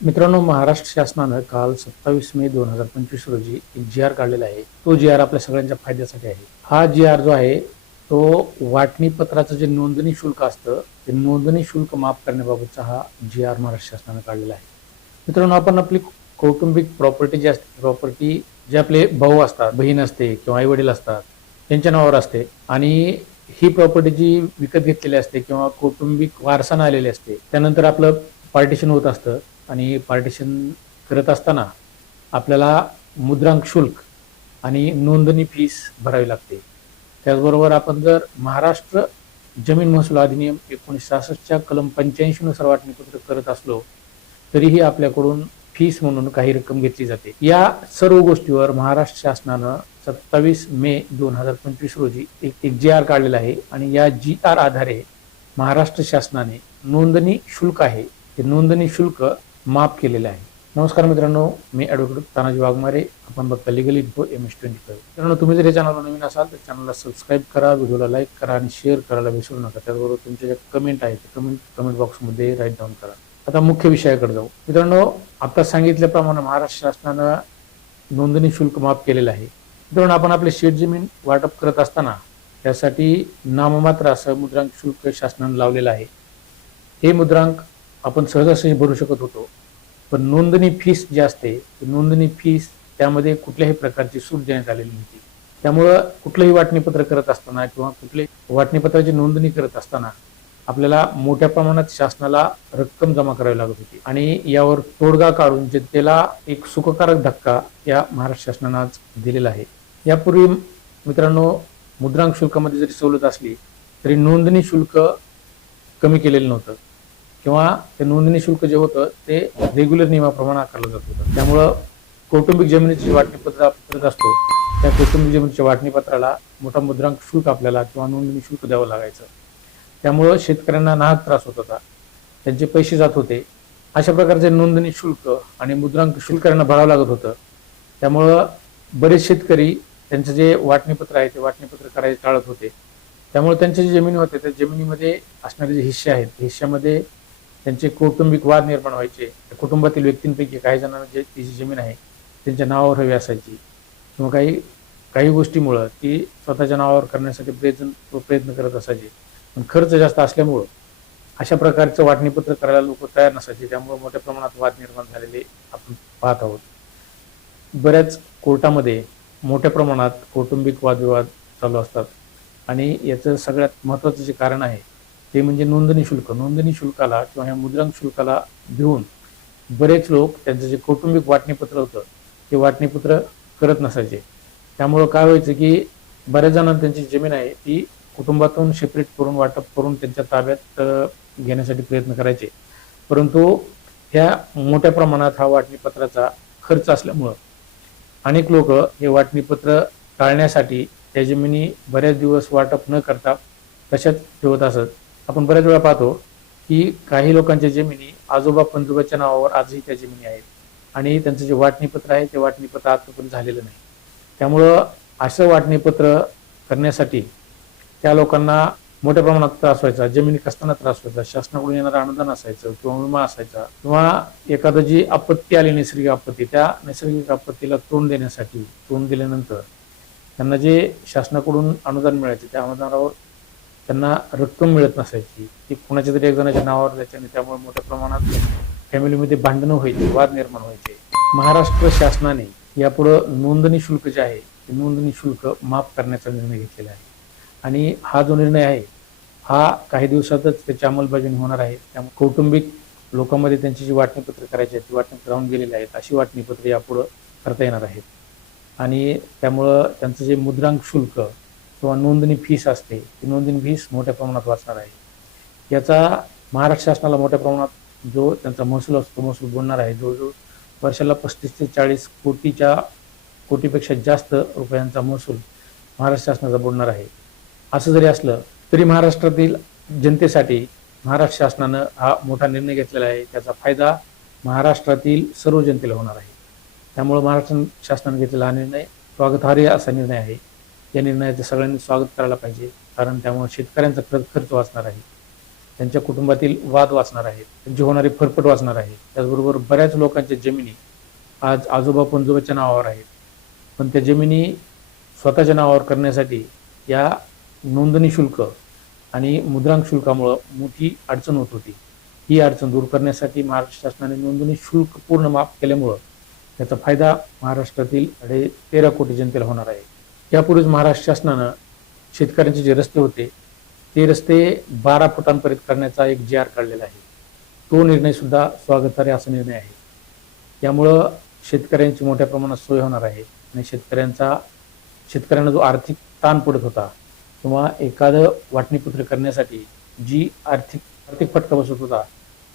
मित्रांनो महाराष्ट्र शासनानं काल सत्तावीस मे दोन हजार पंचवीस रोजी एक जी आर काढलेला आहे. तो जी आर आपल्या सगळ्यांच्या फायद्यासाठी आहे. हा जी आर जो आहे तो वाटणी पत्राचं जे नोंदणी शुल्क असतं ते नोंदणी शुल्क माफ करण्याबाबतचा हा जी आर महाराष्ट्र शासनानं काढलेला आहे. मित्रांनो आपण आपली कौटुंबिक प्रॉपर्टी जी असते प्रॉपर्टी जे आपले भाऊ असतात बहीण असते किंवा आई वडील असतात त्यांच्या नावावर असते आणि ही प्रॉपर्टी जी विकत घेतलेली असते किंवा कौटुंबिक वारसानं आलेली असते त्यानंतर आपलं पार्टिशन होत असतं आणि पार्टिशन करत असताना आपल्याला मुद्रांक शुल्क आणि नोंदणी फीस भरावी लागते. त्याचबरोबर आपण जर महाराष्ट्र जमीन महसूल अधिनियम एकोणीसशे सहासष्टच्या कलम पंच्याऐंशीनुसार वाटणीपत्र करत असलो तरीही आपल्याकडून फीस म्हणून काही रक्कम घेतली जाते. या सर्व गोष्टीवर महाराष्ट्र शासनानं सत्तावीस मे दोन हजार पंचवीस रोजी एक एक जी आर काढलेला आहे आणि या जी आर आधारे महाराष्ट्र शासनाने नोंदणी शुल्क आहे. ते नोंदणी शुल्क माफ केलेलं आहे. नमस्कार मित्रांनो मी ॲडव्होकेट तानाजी वाघमारे. आपण बघता legal info M S twenty five मित्रांनो तुम्ही जर या चॅनलवर नवीन असाल तर चॅनलला सबस्क्राईब करा व्हिडिओला लाईक करा आणि शेअर करायला विसरू नका. त्याचबरोबर तुमच्या ज्या कमेंट आहेत ते कमेंट कमेंट बॉक्समध्ये राईट डाऊन करा. आता मुख्य विषयाकडे जाऊ. मित्रांनो आता सांगितल्याप्रमाणे महाराष्ट्र शासनानं नोंदणी शुल्क माफ केलेलं आहे. मित्रांनो आपण आपले शेत जमीन वाटप करत असताना त्यासाठी नाममात्र असं मुद्रांक शुल्क शासनानं लावलेलं आहे. हे मुद्रांक आपण सहजासहजी भरू शकत होतो. पण नोंदणी फीस जी असते नोंदणी फीस त्यामध्ये कुठल्याही प्रकारची सूट देण्यात आलेली नव्हती. त्यामुळं कुठलंही वाटणीपत्र करत असताना किंवा कुठले वाटणीपत्राची नोंदणी करत असताना आपल्याला मोठ्या प्रमाणात शासनाला रक्कम जमा करावी लागत होती. आणि यावर तोडगा काढून जनतेला एक सुखकारक धक्का या महाराष्ट्र शासनानं आज दिलेला आहे. यापूर्वी मित्रांनो मुद्रांक शुल्कामध्ये जरी सवलत असली तरी नोंदणी शुल्क कमी केलेलं नव्हतं. किंवा ते नोंदणी शुल्क जे होतं ते रेग्युलर नियमाप्रमाणे आकारलं जात होतं. त्यामुळं कौटुंबिक जमिनीची वाटणीपत्र आपण करत असतो त्या कौटुंबिक जमिनीच्या वाटणीपत्राला मोठा मुद्रांक शुल्क आपल्याला किंवा नोंदणी शुल्क द्यावं लागायचं. त्यामुळं शेतकऱ्यांना नाहक त्रास होत होता. त्यांचे पैसे जात होते. अशा प्रकारचे नोंदणी शुल्क आणि मुद्रांक शुल्क भरावं लागत होतं. त्यामुळं बरेच शेतकरी त्यांचं जे वाटणीपत्र आहे ते वाटणीपत्र करायचे टाळत होते. त्यामुळे त्यांच्या जे जमिनी होते त्या जमिनीमध्ये असणारे जे हिस्से आहेत त्या हिश्श्यामध्ये त्यांचे कौटुंबिक वाद निर्माण व्हायचे. कुटुंबातील व्यक्तींपैकी काही जणांना जे तिची जमीन आहे त्यांच्या नावावर हवी असायची. किंवा काही काही गोष्टीमुळं ती स्वतःच्या नावावर करण्यासाठी प्रयत्न प्रयत्न करत असायचे. पण खर्च जास्त असल्यामुळं अशा प्रकारचं वाटणीपत्र करायला लोक तयार नसायचे. त्यामुळे मोठ्या प्रमाणात वाद निर्माण झालेले आपण पाहत आहोत. बऱ्याच कोर्टामध्ये मोठ्या प्रमाणात कौटुंबिक वादविवाद चालू असतात. आणि याचं सगळ्यात महत्त्वाचं जे कारण आहे ते म्हणजे नोंदणी शुल्क. नोंदणी शुल्काला किंवा ह्या मुद्रांक शुल्काला भिवून बरेच लोक त्यांचं जे कौटुंबिक वाटणीपत्र होतं ते वाटणीपत्र करत नसायचे. त्यामुळं काय व्हायचं की बऱ्याच जणांना त्यांची जमीन आहे ती कुटुंबातून सेपरेट करून वाटप करून त्यांच्या ताब्यात घेण्यासाठी प्रयत्न करायचे. परंतु ह्या मोठ्या प्रमाणात हा वाटणीपत्राचा खर्च असल्यामुळं अनेक लोक हे वाटणीपत्र टाळण्यासाठी त्या जमिनी बऱ्याच दिवस वाटप न करता तशाच ठेवत असत. आपण बऱ्याच वेळा पाहतो की काही लोकांच्या जमिनी आजोबा पंजोबाच्या नावावर आजही त्या जमिनी आहेत. आणि त्यांचं जे वाटणीपत्र आहे ते वाटणीपत्र आतापर्यंत झालेलं नाही. त्यामुळं असं वाटणीपत्र करण्यासाठी त्या लोकांना मोठ्या प्रमाणात त्रास व्हायचा जमिनी कसताना त्रास व्हायचा शासनाकडून येणारं अनुदान असायचं किंवा विमा असायचा किंवा एखादं जी आपत्ती आली नैसर्गिक आपत्ती त्या नैसर्गिक आपत्तीला तोंड देण्यासाठी तोंड दिल्यानंतर त्यांना जे शासनाकडून अनुदान मिळायचे त्या अनुदानावर त्यांना रक्कम मिळत नसायची. ती कुणाच्या तरी एक जणाच्या नावावर जायची आणि त्यामुळे मोठ्या प्रमाणात फॅमिलीमध्ये भांडणं व्हायची वाद निर्माण व्हायचे. महाराष्ट्र शासनाने यापुढं नोंदणी शुल्क जे आहे ते नोंदणी शुल्क माफ करण्याचा निर्णय घेतलेला आहे. आणि हा जो निर्णय आहे हा काही दिवसातच त्याची अंमलबजावणी होणार आहे. त्यामुळे कौटुंबिक लोकांमध्ये त्यांची जी वाटणीपत्र करायची आहेत ती वाटणीपत्र राहून गेलेली आहेत. अशी वाटणीपत्र यापुढं करता येणार आहेत. आणि त्यामुळं त्यांचं जे मुद्रांक शुल्क किंवा नोंदणी फीस असते ती नोंदणी फीस मोठ्या प्रमाणात वाचणार आहे. याचा महाराष्ट्र शासनाला मोठ्या प्रमाणात जो त्यांचा महसूल असतो महसूल बोलणार आहे जवळजवळ वर्षाला पस्तीस ते चाळीस कोटीच्या कोटीपेक्षा जास्त रुपयांचा महसूल महाराष्ट्र शासनाचा बुडणार आहे. असं जरी असलं तरी महाराष्ट्रातील जनतेसाठी महाराष्ट्र शासनानं हा मोठा निर्णय घेतलेला आहे. त्याचा फायदा महाराष्ट्रातील सर्व जनतेला होणार आहे. त्यामुळे महाराष्ट्र शासनाने घेतलेला हा निर्णय स्वागतार्ह असा निर्णय आहे. या निर्णयाचं सगळ्यांनी स्वागत करायला पाहिजे. कारण त्यामुळे शेतकऱ्यांचा खर्च खर्च वाचणार आहे. त्यांच्या कुटुंबातील वाद वाचणार आहेत त्यांची होणारी फरफट वाचणार आहे. त्याचबरोबर बऱ्याच लोकांच्या जमिनी आज आजोबा पणजोबाच्या नावावर आहेत. पण त्या जमिनी स्वतःच्या नावावर करण्यासाठी या नोंदणी शुल्क आणि मुद्रांक शुल्कामुळं मोठी अडचण होत होती. ही अडचण दूर करण्यासाठी महाराष्ट्र शासनाने नोंदणी शुल्क पूर्ण माफ केल्यामुळं त्याचा फायदा महाराष्ट्रातील अडे तेरा कोटी जनतेला होणार आहे. यापूर्वीच महाराष्ट्र शासनानं शेतकऱ्यांचे जे रस्ते होते ते रस्ते बारा फुटांपर्यंत करण्याचा एक जी आर काढलेला आहे. तो निर्णय सुद्धा स्वागतार्ह असा निर्णय आहे. यामुळं शेतकऱ्यांची मोठ्या प्रमाणात सोय होणार आहे आणि शेतकऱ्यांचा शेतकऱ्यांना जो आर्थिक ताण पडत होता किंवा एखादं वाटणीपत्र करण्यासाठी जी आर्थिक आर्थिक फटका बसत होता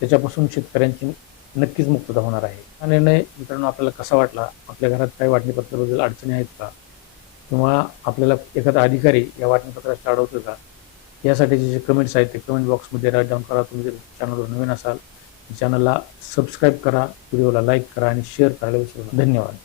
त्याच्यापासून शेतकऱ्यांची नक्कीच मुक्तता होणार आहे. हा निर्णय मित्रांनो आपल्याला कसा वाटला? आपल्या घरात काही वाटणीपत्राबद्दल अडचणी आहेत का? किंवा आपल्याला एखादा अधिकारी या वाटणीपत्राशी अडवतो का? यासाठीचे जे कमेंट्स आहेत ते कमेंट बॉक्समध्ये राईट डाऊन करा. तुम्ही जर चॅनलवर नवीन असाल चॅनलला सबस्क्राईब करा व्हिडिओला लाईक करा आणि शेअर करायला विसरू नका धन्यवाद.